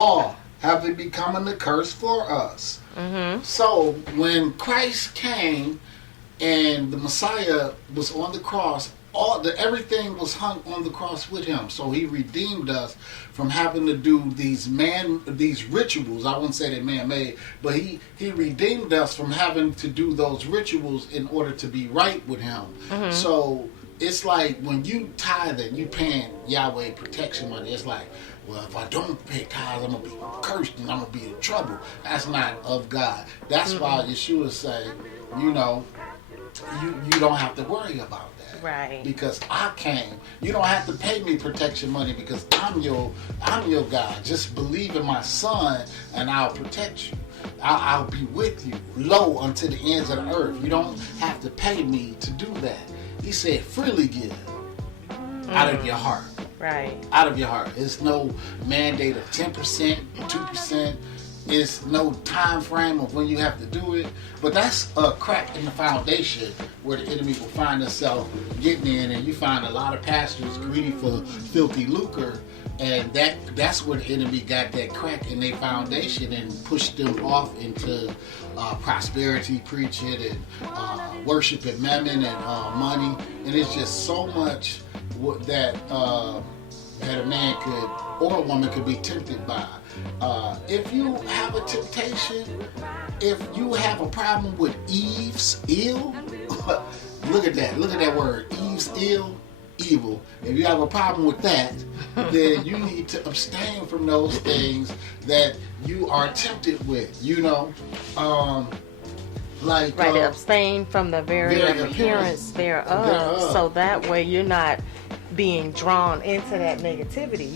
all have they become the curse for us. So when Christ came and the Messiah was on the cross, everything was hung on the cross with him. So he redeemed us from having to do these rituals. I wouldn't say they're man-made, but he redeemed us from having to do those rituals in order to be right with him. So it's like when you tithe and you paying Yahweh protection money, it's like, well, if I don't pay tithes, I'm going to be cursed and I'm going to be in trouble. That's not of God. That's why Yeshua say, you don't have to worry about that. Right. Because I came. You don't have to pay me protection money because I'm your God. Just believe in my son and I'll protect you. I'll be with you, low unto the ends of the earth. You don't have to pay me to do that. He said, freely give out of your heart. Right. Out of your heart. There's no mandate of 10%, 2%. It's no time frame of when you have to do it. But that's a crack in the foundation where the enemy will find itself getting in, and you find a lot of pastors greedy for filthy lucre, and that's where the enemy got that crack in their foundation and pushed them off into prosperity preaching and worshiping mammon and money. And it's just so much that a man could or a woman could be tempted by. If you have a temptation, if you have a problem with Eve's ill, look at that word, Eve's evil. If you have a problem with that, then you need to abstain from those things that you are tempted with. Abstain from the very appearance thereof, so that way you're not being drawn into that negativity.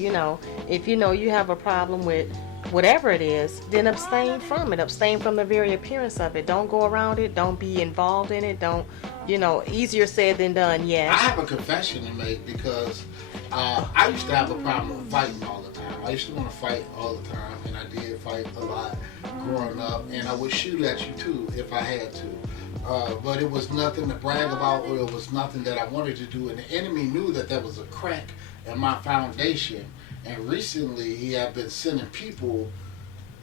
If you have a problem with whatever it is, then abstain from it. Abstain from the very appearance of it. Don't go around it. Don't be involved in it. Don't, easier said than done. Yes. I have a confession to make because I used to have a problem with fighting all the time. I used to want to fight all the time, and I did fight a lot growing up, and I would shoot at you too if I had to. But it was nothing to brag about, or it was nothing that I wanted to do. And the enemy knew that there was a crack in my foundation. And recently, he had been sending people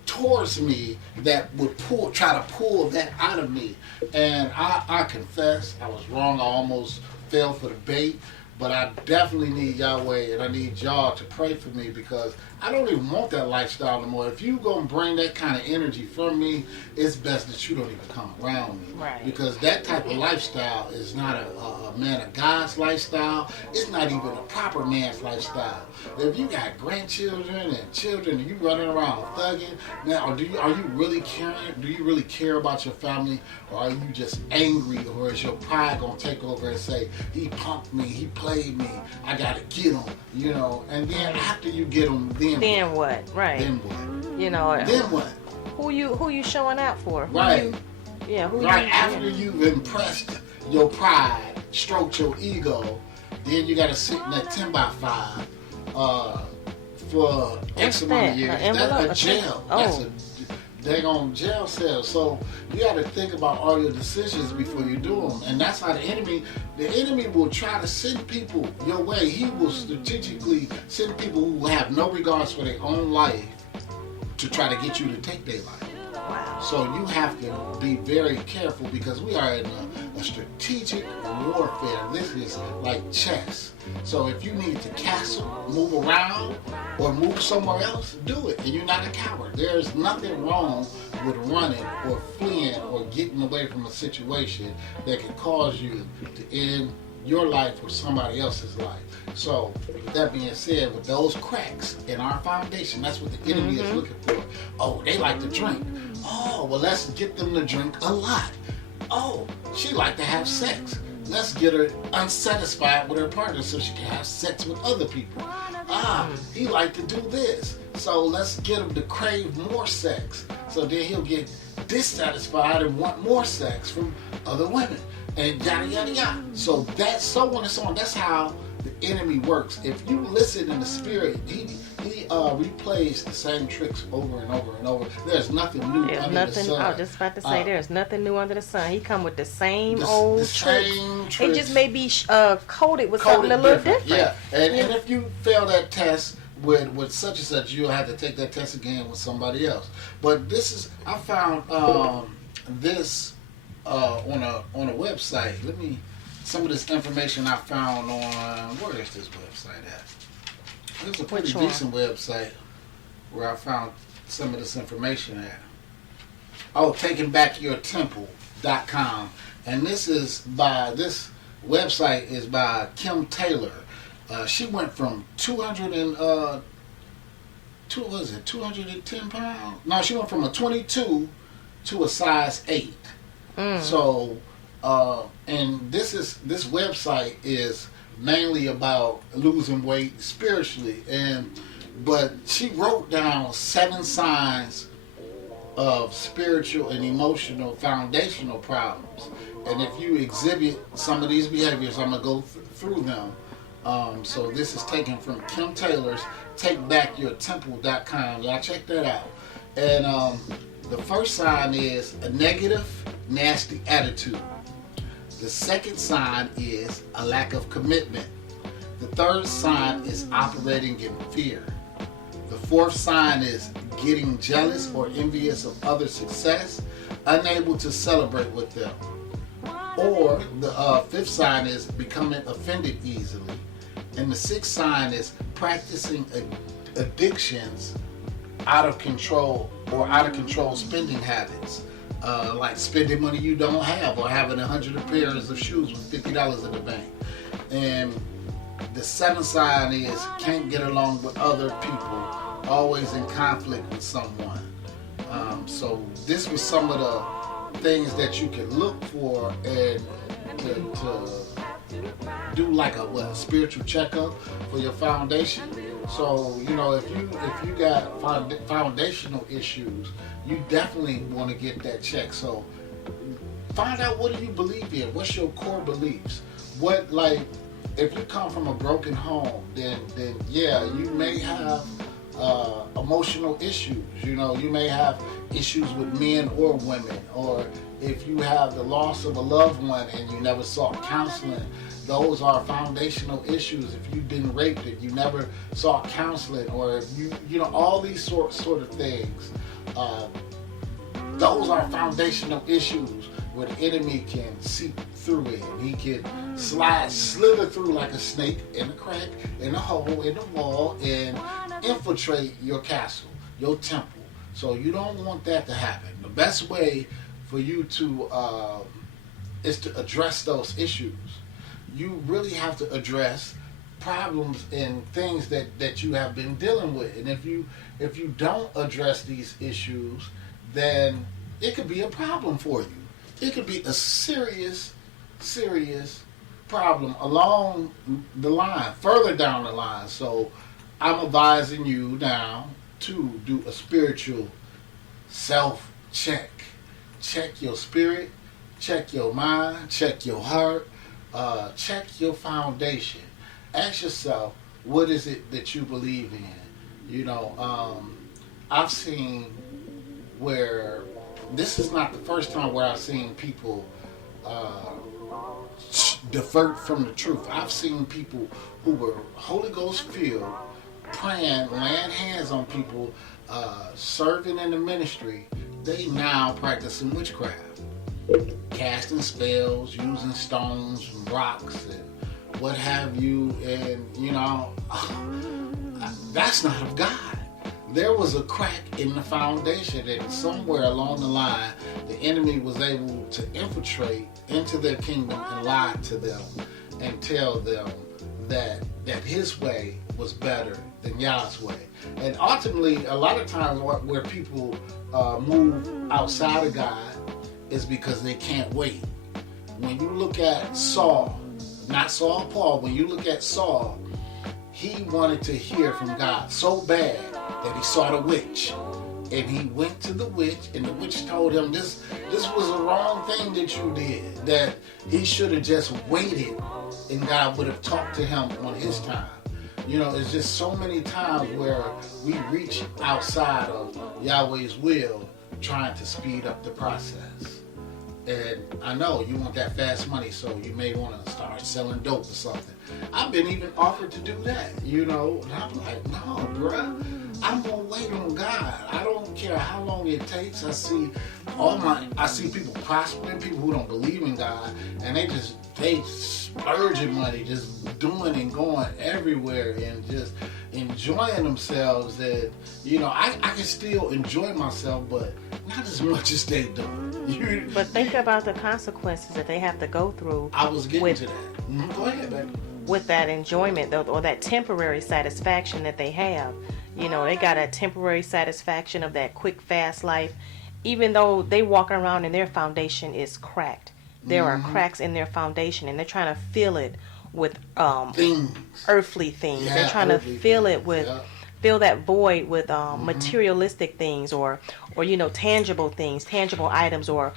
towards me that would try to pull that out of me. And I confess, I was wrong. I almost fell for the bait. But I definitely need Yahweh, and I need y'all to pray for me because I don't even want that lifestyle anymore. If you going to bring that kind of energy from me, it's best that you don't even come around me. Right. Because that type of lifestyle is not a man of God's lifestyle. It's not even a proper man's lifestyle. If you got grandchildren and children and you running around thugging, now are you really caring? Do you really care about your family? Or are you just angry? Or is your pride going to take over and say, he punked me, he played me, I got to get him, And then after you get him, then what? Right. Then what? Then what? Who you showing out for? Right. Right after you've impressed your pride, stroked your ego, then you got to sit in that 10x5 for X amount of years. That's a jail. That's a daggone jail cell. So you got to think about all your decisions before you do them. And that's how the enemy will try to send people your way. He will strategically send people who have no regards for their own life to try to get you to take their life. Wow. So you have to be very careful because we are in a strategic warfare. This is like chess. So if you need to castle, move around, or move somewhere else, do it. And you're not a coward. There's nothing wrong with running or fleeing or getting away from a situation that can cause you to end your life or somebody else's life. So, with that being said, with those cracks in our foundation, that's what the enemy is looking for. Oh, they like to drink. Oh, well, let's get them to drink a lot. Oh, she like to have sex. Let's get her unsatisfied with her partner so she can have sex with other people. He like to do this. So let's get him to crave more sex. So then he'll get dissatisfied and want more sex from other women. And yada, yada, yada. So that's so on and so on. That's how the enemy works. If you listen in the spirit, he replays the same tricks over and over and over. There's nothing new under the sun. I was just about to say, there's nothing new under the sun. He come with the same old tricks. It just may be coated with something a little different. Yeah, and if you fail that test with such and such, you'll have to take that test again with somebody else. But this is, I found this on a website. Some of this information I found on, where is this website at? It's a pretty decent website where I found some of this information at. Oh, takingbackyourtemple.com. And this website is by Kim Taylor. She went from 210 pounds? No, she went from a 22 to a size 8. So, and this website is mainly about losing weight spiritually, but she wrote down 7 signs of spiritual and emotional foundational problems. And if you exhibit some of these behaviors, I'm gonna go through them. So this is taken from Kim Taylor's TakeBackYourTemple.com. Y'all check that out. And the first sign is a negative, nasty attitude. The second sign is a lack of commitment. The third sign is operating in fear. The fourth sign is getting jealous or envious of others' success, unable to celebrate with them. Or the fifth sign is becoming offended easily. And the sixth sign is practicing addictions, out of control spending habits. Like spending money you don't have, or having 100 pairs of shoes with $50 in the bank. And the seventh sign is can't get along with other people, always in conflict with someone. So this was some of the things that you can look for and to do like a spiritual checkup for your foundation. So if you got foundational issues, you definitely want to get that checked. So find out, what do you believe in? What's your core beliefs? What, like, if you come from a broken home, then yeah, you may have emotional issues. You may have issues with men or women, or if you have the loss of a loved one and you never sought counseling, those are foundational issues. If you've been raped and you never sought counseling, or if you all these sort of things, those are foundational issues where the enemy can seep through it. He can slither through like a snake in a crack, in a hole, in the wall, and infiltrate your castle, your temple. So you don't want that to happen. The best way for you to is to address those issues. You really have to address problems and things that you have been dealing with. And if you don't address these issues, then it could be a problem for you. It could be a serious problem along the line, further down the line. So I'm advising you now to do a spiritual self-check. Check your spirit, check your mind, check your heart, check your foundation. Ask yourself, what is it that you believe in? I've seen where, this is not the first time where I've seen people divert from the truth. I've seen people who were Holy Ghost filled, praying, laying hands on people, serving in the ministry. They now practicing witchcraft, casting spells, using stones and rocks and what have you, and that's not of God. There was a crack in the foundation, and somewhere along the line, the enemy was able to infiltrate into their kingdom and lie to them and tell them that his way was better than Yah's way. And ultimately, a lot of times where people move outside of God is because they can't wait. When you look at Saul, not Saul Paul, when you look at Saul, he wanted to hear from God so bad that he saw the witch. And he went to the witch, and the witch told him this was the wrong thing that you did, that he should have just waited and God would have talked to him on his time. It's just so many times where we reach outside of Yahweh's will, trying to speed up the process. And I know you want that fast money, so you may want to start selling dope or something. I've been even offered to do that, you know. And I'm like, no, bruh. I'm gonna wait on God. I don't care how long it takes. I see people prospering, people who don't believe in God, and they splurging money, just doing and going everywhere and just enjoying themselves. And you know, I can still enjoy myself, but not as much as they do. But think about the consequences that they have to go through. I was getting to that. Mm-hmm. Go ahead, baby. With that enjoyment or that temporary satisfaction that they have. You know, they got a temporary satisfaction of that quick, fast life, even though they walk around and their foundation is cracked. There are cracks in their foundation, and they're trying to fill it with earthly things. Yeah, they're trying to fill it with, fill that void with materialistic things or you know, tangible things, tangible items, or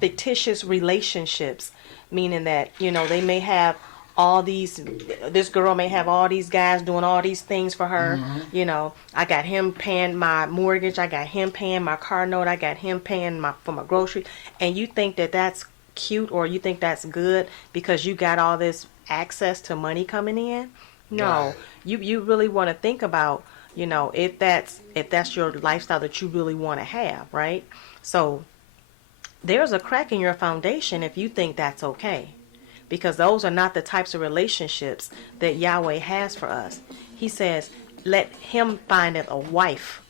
fictitious relationships, meaning that, you know, they may have this girl may have all these guys doing all these things for her. You know, I got him paying my mortgage, I got him paying my car note, I got him paying for my groceries, and you think that that's cute or you think that's good because you got all this access to money coming in? No, right. You really want to think about, you know, if that's your lifestyle that you really want to have, right? So there's a crack in your foundation if you think that's okay. Because those are not the types of relationships that Yahweh has for us. He says, let him findeth a wife.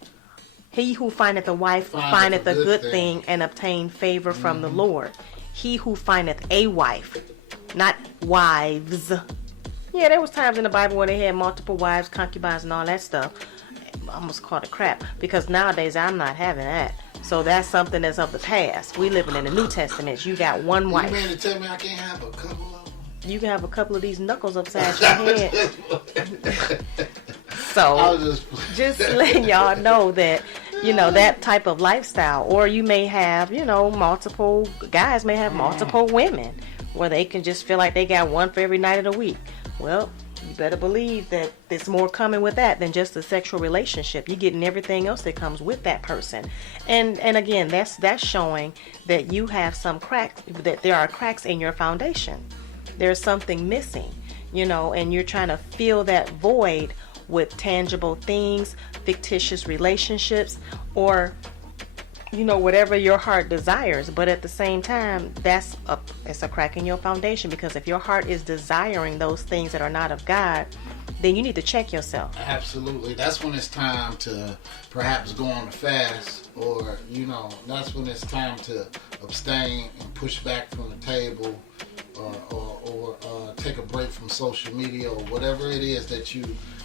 He who findeth a wife findeth a good thing and obtain favor from the Lord. He who findeth a wife, not wives. Yeah, there was times in the Bible where they had multiple wives, concubines, and all that stuff. I almost called it crap. Because nowadays I'm not having that. So that's something that's of the past. We living in the New Testament. You got one wife. You mean to tell me I can't have a couple of them? You can have a couple of these knuckles upside your head. So just letting y'all know that, you know, that type of lifestyle. Or you may have, you know, multiple guys may have multiple women where they can just feel like they got one for every night of the week. Well, you better believe that there's more coming with that than just a sexual relationship. You're getting everything else that comes with that person. And again, that's showing that you have some cracks, that there are cracks in your foundation. There's something missing, you know, and you're trying to fill that void with tangible things, fictitious relationships, or, you know, whatever your heart desires. But at the same time, it's a crack in your foundation, because if your heart is desiring those things that are not of God, then you need to check yourself. Absolutely. That's when it's time to perhaps go on a fast, or, you know, that's when it's time to abstain and push back from the table, or take a break from social media, or whatever it is that you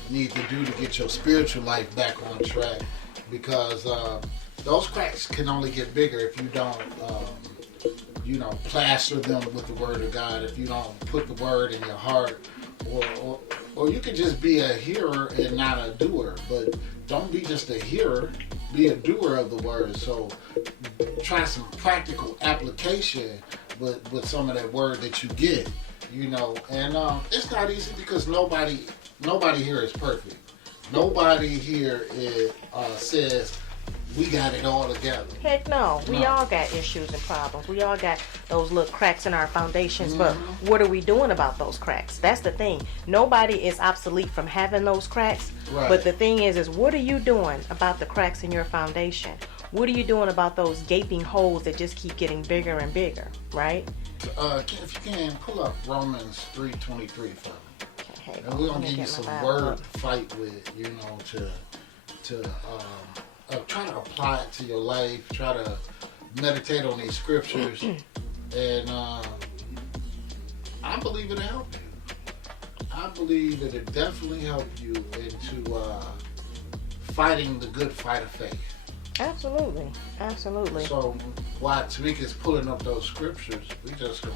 need to do to get your spiritual life back on track, because those cracks can only get bigger if you don't, you know, plaster them with the word of God, if you don't put the word in your heart, or you could just be a hearer and not a doer. But don't be just a hearer, be a doer of the word. So try some practical application with some of that word that you get, you know. And it's not easy, because nobody here is perfect. Nobody here says we got it all together. Heck no. We all got issues and problems. We all got those little cracks in our foundations. But what are we doing about those cracks? That's the thing. Nobody is obsolete from having those cracks. Right. But the thing is what are you doing about the cracks in your foundation? What are you doing about those gaping holes that just keep getting bigger and bigger, right? If you can, pull up Romans 3:23 for me. Okay, and we're going to give you some word to fight with, you know, to try to apply it to your life, try to meditate on these scriptures, and I believe it'll help you. I believe it'll definitely help you into fighting the good fight of faith. Absolutely. Absolutely. So while Tamika's pulling up those scriptures, we just going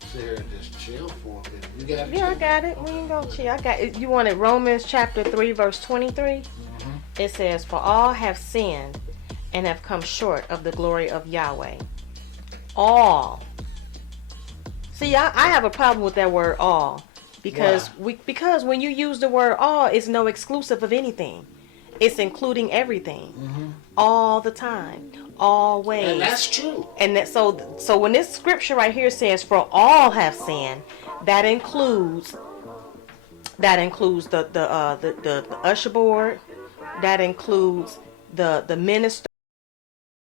to sit here and just chill for a bit. You got it? Yeah, I got it. We ain't going to chill. I got it. You wanted Romans chapter 3, verse 23? It says, for all have sinned and have come short of the glory of Yahweh. All. See, I have a problem with that word all. Because because when you use the word all, it's no exclusive of anything. It's including everything. All the time. always. And that's true. And that so when this scripture right here says, "For all have sinned," that includes the usher board, that includes the minister.